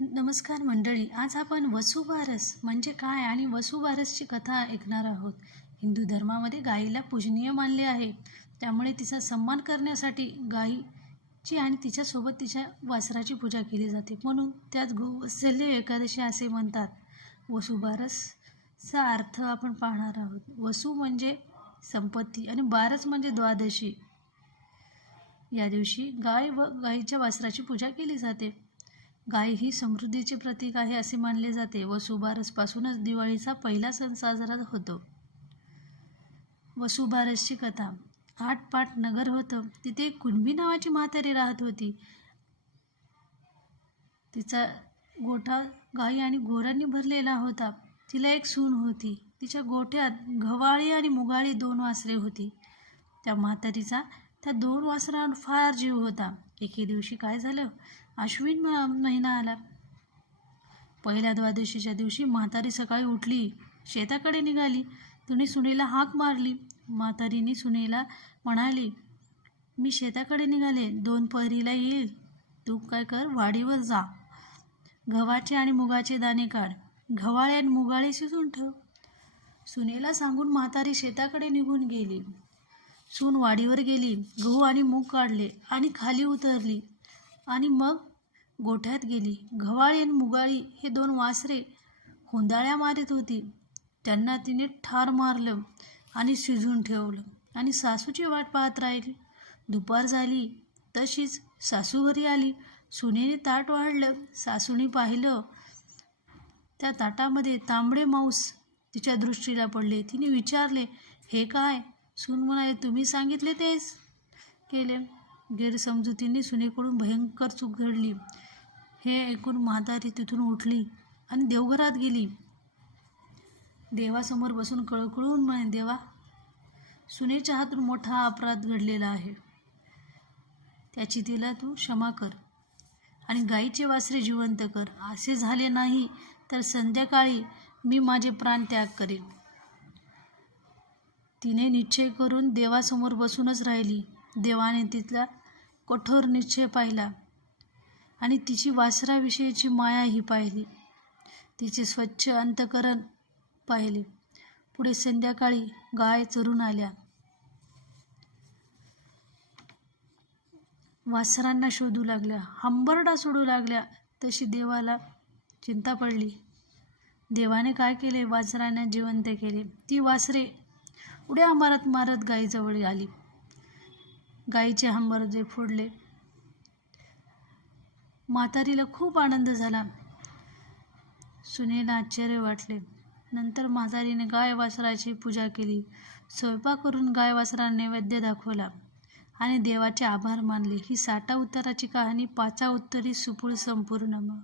नमस्कार मंडळी आज आपण वसुबारस म्हणजे काय आणि वसुबारसची कथा ऐकणार आहोत. हिंदू धर्मामध्ये गायीला पूजनीय मानले आहे. त्यामुळे तिचा सन्मान करण्यासाठी गायीची आणि तिच्यासोबत तिच्या वासराची पूजा केली जाते. म्हणून त्यात गोवत्सल्य एकादशी असे म्हणतात. वसुबारसचा अर्थ आपण पाहणार आहोत. वसू म्हणजे संपत्ती आणि बारस म्हणजे द्वादशी. या दिवशी गाय व गायीच्या वासराची पूजा केली जाते. गाय ही समृद्धीचे प्रतीक आहे असे मानले जाते वसुबारसपासूनच दिवाळीचा पहिला सण साजरा होतो. वसुबारसची कथा. आठ पाट नगर होतं. तिथे एक कुणबी नावाची म्हातारी राहत होती. तिचा गोठा गाई आणि गोरांनी भरलेला होता. तिला एक सून होती. तिच्या गोठ्यात घवाळी आणि मुगाळी दोन वासरे होती. त्या म्हातारीचा त्या दोन वासरांवर फार जीव होता. एके दिवशी काय झालं? अश्विन म महिना आला. पहिल्या द्वादशीच्या दिवशी म्हातारी सकाळी उठली शेताकडे निघाली. तिने सुनेला हाक मारली. म्हातारीने सुनेला म्हणाली मी शेताकडे निघाले. दोन पहरीला येईल. तू काय कर? वाडीवर जा. गव्हाचे आणि मुगाचे दाणे काढ. गव्हाळे आणि मुगाळे शिजून ठेव. सुनेला सांगून म्हातारी शेताकडे निघून गेली. सून वाडीवर गेली गहू आणि मूग काढले आणि खाली उतरली आणि मग गोठ्यात गेली. घवाळी आणि मुगाळी हे दोन वासरे हुंदाळ्या मारित होती. त्यांना तिने ठार मारलं आणि शिजून ठेवलं आणि सासूची वाट पाहत राहिली. दुपार झाली तशीच सासू घरी आली. सुनेने ताट वाढलं सासूने पाहिलं. त्या ताटामध्ये तांबडे मांस तिच्या दृष्टीला पडले. तिने विचारले हे काय? सून म्हणाले तुम्ही सांगितले तेच केले. गैरसमजुतीने सुनेकडून भयंकर चूक घडली. हे ऐकून म्हातारी तिथून उठली आणि देवघरात गेली. देवासमोर बसून कळकळून म्हणे देवा सुनेच्या हातून मोठा अपराध घडलेला आहे. त्याची तिला तू क्षमा कर आणि गाईचे वासरे जिवंत कर. असे झाले नाही तर संध्याकाळी मी माझे प्राण त्याग करेन. तिने निश्चय करून देवासमोर बसूनच राहिली. देवाने तिथला कठोर निश्चय पाहिला आणि तिची वासराविषयीची माया ही पाहिली. तिचे स्वच्छ अंतकरण पाहिले. पुढे संध्याकाळी गाय चरून आल्या. वासरांना शोधू लागल्या. हंबरडा सोडू लागल्या. तशी देवाला चिंता पडली. देवाने काय केले? वासरांना जिवंत केले. ती वासरे उड्या मारत मारत गाईजवळ आली. गाईचे हंबरजे फोडले. म्हातारीला खूप आनंद झाला. सुनेला आश्चर्य वाटले. नंतर म्हातारीने गाय वासराची पूजा केली. स्वयंपाक करून गाय वासरा नैवेद्य दाखवला आणि देवाचे आभार मानले. ही साठा उत्तराची कहाणी पाचा उत्तरी सुपूळ संपूर्ण. मग